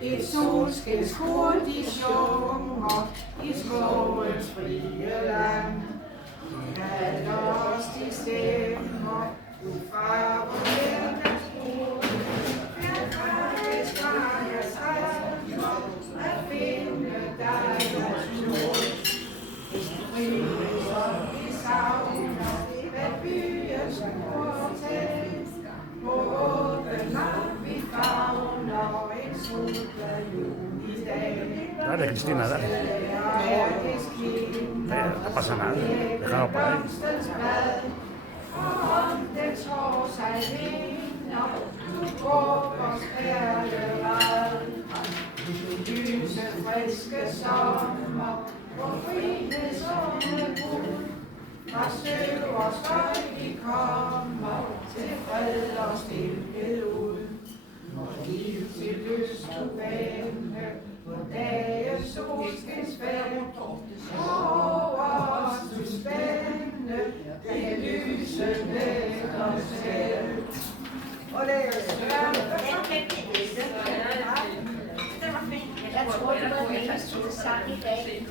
Et solskinskor, de sjunger i skovens frie land. Kalder os de stemmer, du fra vor hjertens brud. Her kan strege salmer, at finde dig hos Gud. Frihed som vi savner, hvad byens portal. På åben arm vi favner en solglad julidag. Dale, Cristina, dale. No pasa nada, déjalo por ahí. Om den tår sig vinder, du går vores kærlighed. Lyse, friske sommer, hvor frihedsunge brud. Fra støv og støj vi kommer, til fred og stilhed ud. Hvor liv til lyst du vende, hvor dages solskinsfærd. Over os du spænde, det lyse med os selv. Og det er Jeg tror, det var den eneste sang i dag.